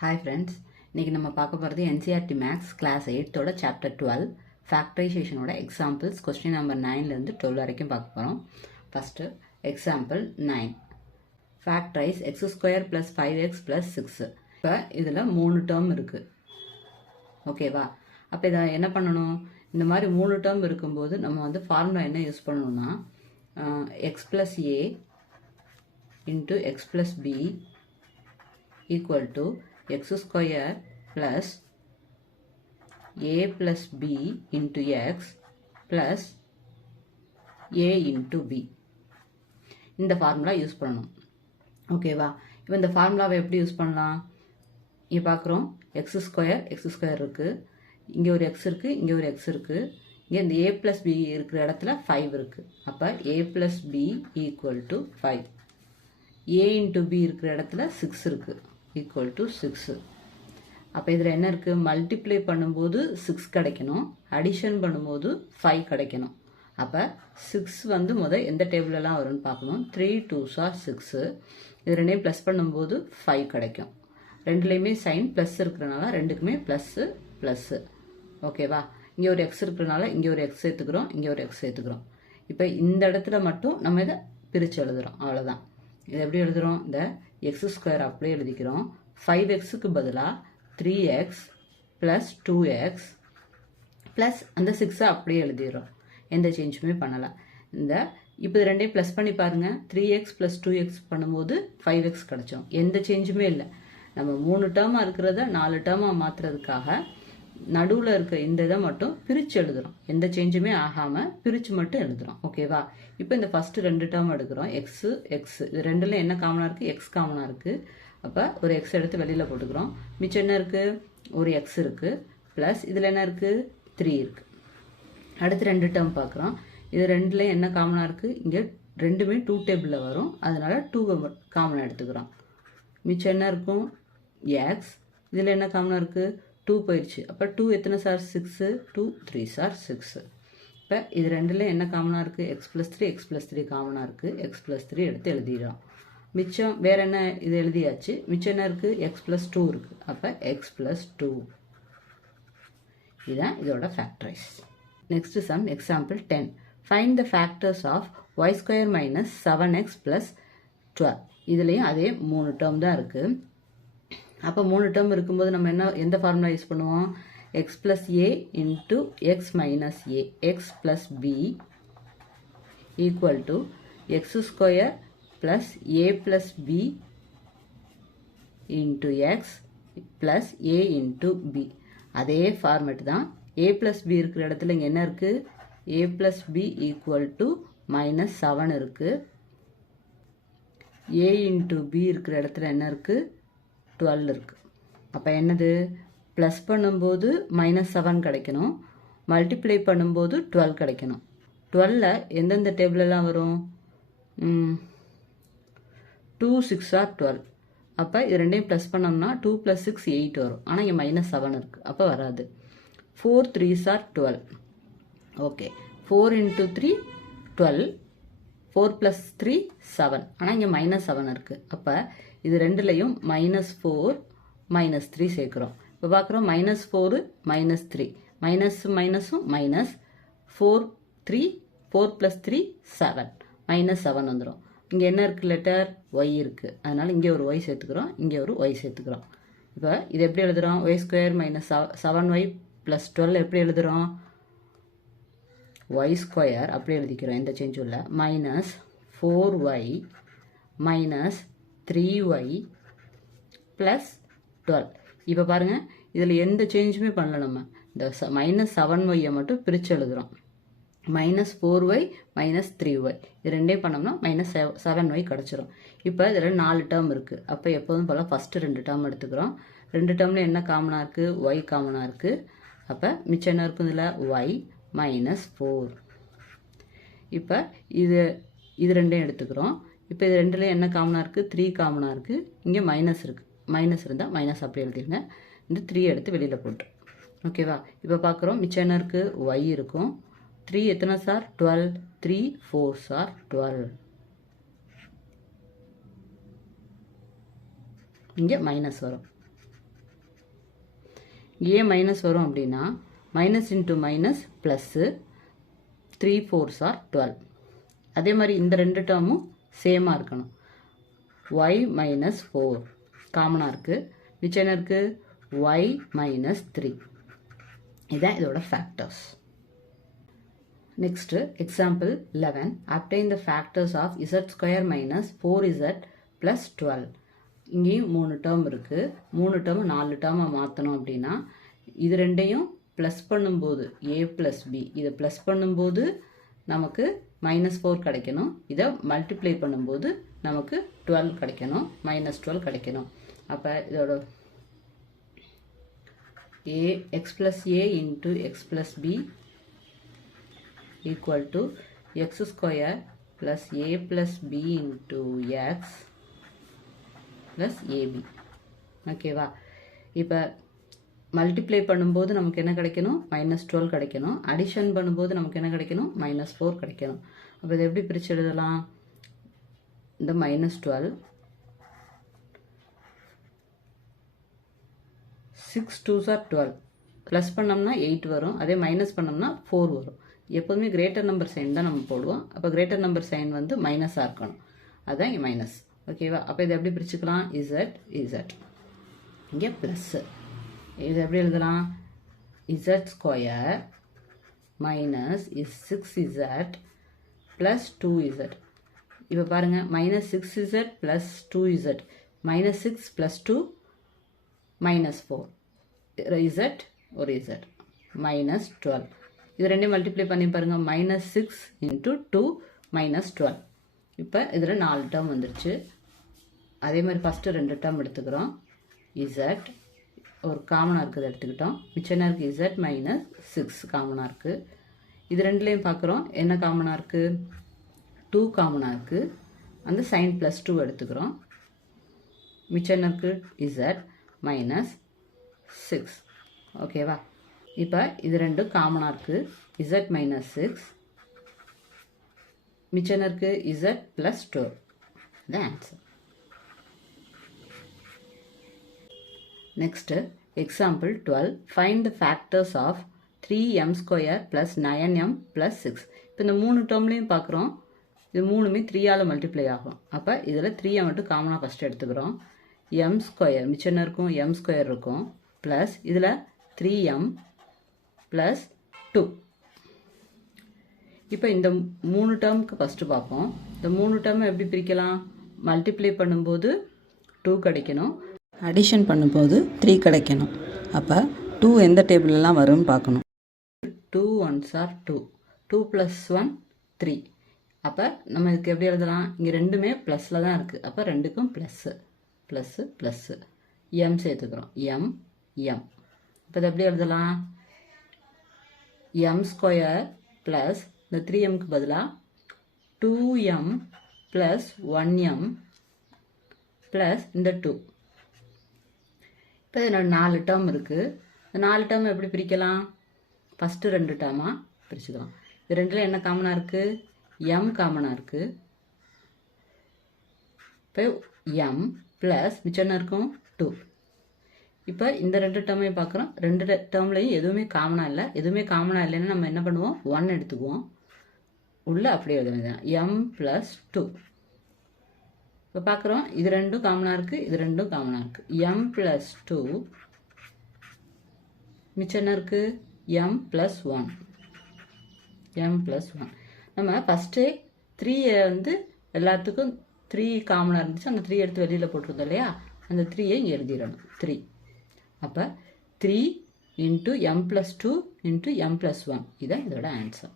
Hi friends, இன்றைக்கி நம்ம பார்க்க போகிறது என்சிஆர்டி மேக்ஸ் கிளாஸ் 8 சாப்டர் 12 ஃபேக்டரைசேஷனோட எக்ஸாம்பிள்ஸ் கொஸ்டின் நம்பர் 9லேருந்து 12 வரைக்கும் பார்க்க போகிறோம். First example 9. Factorise x² + 5x + 6. இப்போ இதில் 3 டேர்ம் இருக்குது. ஓகேவா? அப்போ இதை என்ன பண்ணணும்? இந்த மாதிரி 3 டேர்ம் இருக்கும்போது நம்ம வந்து ஃபார்முலா என்ன யூஸ் பண்ணணும்னா x + a × x + b = x² plus a plus b into x plus a into b. இந்த ஃபார்முலா யூஸ் பண்ணணும். ஓகேவா? இப்போ இந்த ஃபார்முலாவை எப்படி யூஸ் பண்ணலாம்? இங்கே பார்க்குறோம் x² இருக்குது, இங்கே ஒரு x இருக்குது, இங்கே ஒரு x இருக்குது, இங்கே இந்த a plus b இருக்கிற இடத்துல 5 இருக்குது. அப்போ a plus b = 5. a into b இருக்கிற இடத்துல 6 இருக்குது, = 6. அப்போ இதில் என்ன இருக்குது? மல்டிப்ளை பண்ணும்போது 6 கிடைக்கணும், அடிஷன் பண்ணும்போது 5 கிடைக்கணும். அப்போ 6 வந்து எந்த டேபிளெலாம் வரும்னு பார்க்கணும். 3 2s are 6. இது ரெண்டையும் ப்ளஸ் பண்ணும்போது 5 கிடைக்கும். ரெண்டுலேயுமே சைன் ப்ளஸ் இருக்கிறனால ரெண்டுக்குமே ப்ளஸ்ஸு. ஓகேவா? இங்கே ஒரு எக்ஸ் இருக்கிறனால இங்கே ஒரு எக்ஸ் சேர்த்துக்கிறோம், இங்கே ஒரு எக்ஸ் சேர்த்துக்கிறோம். இப்போ இந்த இடத்துல மட்டும் நம்ம இதை பிரித்து எழுதுகிறோம், அவ்வளோதான். இது எப்படி எழுதுகிறோம்? இந்த x² அப்படியே எழுதிக்கிறோம். 5xக்கு பதிலாக 3x + 2x ப்ளஸ் அந்த 6 அப்படியே எழுதிடுறோம். எந்த சேஞ்சுமே பண்ணலை. இப்போ இது ரெண்டையும் ப்ளஸ் பண்ணி பாருங்கள். 3x + 2x பண்ணும்போது 5x கிடச்சோம். எந்த சேஞ்சுமே இல்லை. நம்ம 3 டேர்மாக இருக்கிறத 4 டேர்மாக மாற்றுறதுக்காக நடுவில் இருக்க இந்த இதை மட்டும் பிரித்து எழுதுகிறோம். எந்த சேஞ்சுமே ஆகாமல் பிரித்து மட்டும் எழுதுகிறோம். ஓகேவா? இப்போ இந்த ஃபஸ்ட்டு 2 டேர்ம் எடுக்கிறோம். எக்ஸு இது ரெண்டில் என்ன காமனாக இருக்குது? எக்ஸ் காமனாக இருக்குது. அப்போ ஒரு எக்ஸ் எடுத்து வெளியில் போட்டுக்கிறோம். மிச்சம் என்ன இருக்குது? ஒரு எக்ஸ் இருக்குது, ப்ளஸ் இதில் என்ன இருக்குது? 3 இருக்குது. அடுத்து 2 டேர்ம் பார்க்குறோம். இது ரெண்டுலேயும் என்ன காமனாக இருக்குது? இங்கே ரெண்டுமே 2 டேபிளில் வரும், அதனால் 2 காமனாக எடுத்துக்கிறோம். மிச்சம் என்ன இருக்கும்? எக்ஸ். இதில் என்ன காமனாக இருக்குது? 2 போயிடுச்சு. அப்போ 2 எத்தனை சார்? 6. 2 3s are 6. இப்போ இது ரெண்டில் என்ன காமனாக இருக்குது? x + 3 காமனாக இருக்குது. x + 3 எடுத்து எழுதிடுறோம். மிச்சம் வேறு என்ன? இது எழுதியாச்சு. மிச்சம் என்ன இருக்குது? x + 2 இருக்குது. அப்போ x + 2. இதுதான் இதோட factorise. Next sum example 10. Find the factors of y² - 7x + 12. இதுலேயும் அதே 3 டேர்ம் தான் இருக்குது. அப்போ 3 டேர்ம் இருக்கும்போது நம்ம எந்த ஃபார்முலா யூஸ் பண்ணுவோம்? x + a × x - a x + b = x² plus a plus b into x plus a into b. அதே ஃபார்மேட் தான். a plus b இருக்கிற இடத்துல இங்கே என்ன இருக்குது? a plus b = -7 இருக்குது. a into b இருக்கிற இடத்துல என்ன இருக்குது? 12 இருக்குது. அப்போ என்னது? ப்ளஸ் பண்ணும்போது -7 கிடைக்கணும், மல்டிப்ளை பண்ணும்போது 12 கிடைக்கணும். 12 எந்தெந்த டேபிளெல்லாம் வரும்? 2 6 are 12. அப்போ இது ரெண்டையும் ப்ளஸ் பண்ணோம்னா 2 + 6 8 வரும். ஆனால் இங்கே -7 இருக்குது, அப்போ வராது. 4 3s are 12. ஓகே, 4 × 3 12. 4 + 3 7. ஆனால் இங்கே -7 இருக்குது. அப்போ இது ரெண்டுலையும் -4 -3 சேர்க்குறோம். இப்போ பார்க்குறோம் -4 -3 மைனஸும் மைனஸ் 4 3 4 + 3 7 -7 வந்துடும். இங்கே என்ன இருக்குது? லெட்டர் y இருக்குது, அதனால் இங்கே ஒரு y சேர்த்துக்கிறோம், இங்கே ஒரு y சேர்த்துக்கிறோம். இப்போ இது எப்படி எழுதுகிறோம்? y² - 7y + 12 எப்படி எழுதுகிறோம்? y² அப்படி எழுதிக்கிறோம், எந்த சேஞ்சும் இல்லை. -4y - 3y + 12. இப்போ பாருங்கள், இதில் எந்த சேஞ்சுமே பண்ணல. நம்ம இந்த -7y மட்டும் பிரித்து எழுதுகிறோம். -4y - 3y இது ரெண்டையும் பண்ணோம்னா -7y கிடச்சிரும். இப்போ இதில் 4 டேர்ம் இருக்குது. அப்போ எப்போதும் போல் ஃபஸ்ட்டு 2 டேர்ம் எடுத்துக்கிறோம். 2 டேர்மில் என்ன காமனாக இருக்குது? y காமனாக இருக்குது. அப்போ மிச்சம் என்ன இருக்கும்? இதில் y -4. இப்போ இது ரெண்டையும் எடுத்துக்கிறோம். இப்போ இது ரெண்டுலேயும் என்ன காமனாக இருக்குது? 3 காமனாக இருக்குது. இங்கே மைனஸ் இருக்குது, மைனஸ் இருந்தால் மைனஸ் அப்படி எழுதிருங்க. இந்த 3 எடுத்து வெளியில் போட்டு. ஓகேவா? இப்போ பார்க்குறோம், மிச்சம் என்ன இருக்குது? y இருக்கும். 3 எத்தனை சார்? 12. 3 4s are 12. இங்கே மைனஸ் வரும். ஏ மைனஸ் வரும் அப்படின்னா minus into minus plus 3 4s are 12. அதே மாதிரி இந்த ரெண்டு டேர்மும் சேமாக இருக்கணும். ஒய் மைனஸ் 4 காமனாக இருக்குது. மிச்சம் என்ன இருக்குது? Y minus 3. இதுதான் இதோட factors. Next example 11. Obtain the factors of Z square minus 4z plus 12. இங்கேயும் 3 டேர்ம் இருக்குது. 3 டேர்ம் 4 டேர்மை மாற்றணும் அப்படின்னா இது ரெண்டையும் ப்ளஸ் பண்ணும்போது ஏ ப்ளஸ் பி இதை ப்ளஸ் பண்ணும்போது நமக்கு -4 கிடைக்கணும். இதை மல்டிப்ளை பண்ணும்போது நமக்கு 12 கிடைக்கணும், -12 கிடைக்கணும். அப்போ இதோட X plus A into X plus B equal to X square plus A plus B into X plus AB. ஓகேவா? இப்போ மல்டிப்ளை பண்ணும்போது நமக்கு என்ன கிடைக்கணும்? -12 கிடைக்கணும். அடிஷன் பண்ணும்போது நமக்கு என்ன கிடைக்கணும்? -4 கிடைக்கணும். அப்போ இதை எப்படி பிரித்து எழுதலாம்? இந்த -12 6 2s are 12 ப்ளஸ் பண்ணோம்னா 8 வரும். அதே மைனஸ் பண்ணோம்னா 4 வரும். எப்போதுமே கிரேட்டர் நம்பர் சைன் தான் நம்ம போடுவோம். அப்போ கிரேட்டர் நம்பர் சைன் வந்து மைனஸாக இருக்கணும். அதுதான் இங்கே மைனஸ். ஓகேவா? அப்போ இதை எப்படி பிரிச்சுக்கலாம்? இசட் இங்கே ப்ளஸ்ஸு. இது எப்படி எழுதலாம்? Z square minus 6z plus 2z. இப்போ பாருங்கள், -6z plus 2z, -6 plus 2 -4, z ஒரு z, -12. இது ரெண்டையும் மல்டிப்ளை பண்ணி பாருங்கள். -6 இன்ட்டு 2 -12. இப்போ இதில் 4 டேர்ம் வந்துருச்சு. அதே மாதிரி ஃபஸ்ட்டு 2 டேர்ம் எடுத்துக்கிறோம். z ஒரு காமனாக இருக்குது எடுத்துக்கிட்டோம். மிச்சம் என்ன இருக்குது? z -6 காமனாக இருக்குது. இது ரெண்டுலேயும் பார்க்குறோம் என்ன காமனாக இருக்குது? 2 காமனாக இருக்குது. அந்த சைன் ப்ளஸ் 2 எடுத்துக்கிறோம். மிச்சம் என்ன இருக்குது? z -6. ஓகேவா? இப்போ இது ரெண்டும் காமனாக இருக்குது. z -6. மிச்சம் என்ன இருக்குது? z + 12. The answer. Next, example 12. Find the factors of 3m square plus 9m plus 6. இப்போ இந்த 3 டேர்ம்லையும் பார்க்குறோம். இது மூணுமே 3ஆல் மல்டிப்ளை ஆகும். அப்போ இதில் 3 மட்டும் காமனாக ஃபஸ்ட்டு எடுத்துக்கிறோம். m ஸ்கொயர் மிச்சம் என்ன இருக்கும்? m ஸ்கொயர் இருக்கும். ப்ளஸ் இதில் 3m ப்ளஸ் 2. இப்போ இந்த 3 டேர்முக்கு ஃபஸ்ட்டு பார்ப்போம். இந்த 3 டேர்மை எப்படி பிரிக்கலாம்? மல்டிப்ளை பண்ணும்போது 2 கிடைக்கணும், அடிஷன் பண்ணும்போது 3 கிடைக்கணும். அப்போ 2 எந்த டேபிளெலாம் வரும்னு பார்க்கணும். 2 1s are 2, 2 + 1 3. அப்போ நம்ம இதுக்கு எப்படி எழுதலாம்? இங்கே ரெண்டுமே ப்ளஸில் தான் இருக்குது. அப்போ ரெண்டுக்கும் ப்ளஸ்ஸு ப்ளஸ்ஸு ப்ளஸ்ஸு எம் சேர்த்துக்கிறோம். எம் இப்போ இதை எப்படி எழுதலாம்? m ஸ்கொயர் ப்ளஸ் இந்த 3mக்கு பதிலாக 2m ப்ளஸ் 1m ப்ளஸ் இந்த 2. இப்போ என்னோட 4 டேர்ம் இருக்குது. இந்த 4 டேர்ம் எப்படி பிரிக்கலாம்? ஃபஸ்ட்டு 2 டேர்மாக பிரிச்சுக்கலாம். இது ரெண்டில் என்ன காமனாக இருக்குது? m காமனாக இருக்குது. இப்போ m ப்ளஸ் மிச்சம் என்ன இருக்கும்? 2. இப்போ இந்த 2 டேர்மையும் பார்க்குறோம். 2 டேர்ம்லையும் எதுவுமே காமனாக இல்லை. எதுவுமே காமனாக இல்லைன்னா நம்ம என்ன பண்ணுவோம்? 1 எடுத்துக்குவோம். உள்ளே அப்படியே எழுதுனது m + 2. இப்போ பார்க்குறோம், இது ரெண்டும் காமனாக இருக்குது, இது ரெண்டும் காமனாக இருக்குது. m + 2 மிச்சம் என்ன இருக்குது? m + 1. m + 1. நம்ம ஃபஸ்ட்டு 3 வந்து எல்லாத்துக்கும் 3 காமனாக இருந்துச்சு. அந்த 3 எடுத்து வெளியில் போட்டிருந்தோம் இல்லையா? அந்த 3ஐ எழுதிடணும். 3. அப்போ 3 × m + 2 × m + 1. இதுதான் இதோட ஆன்சர்.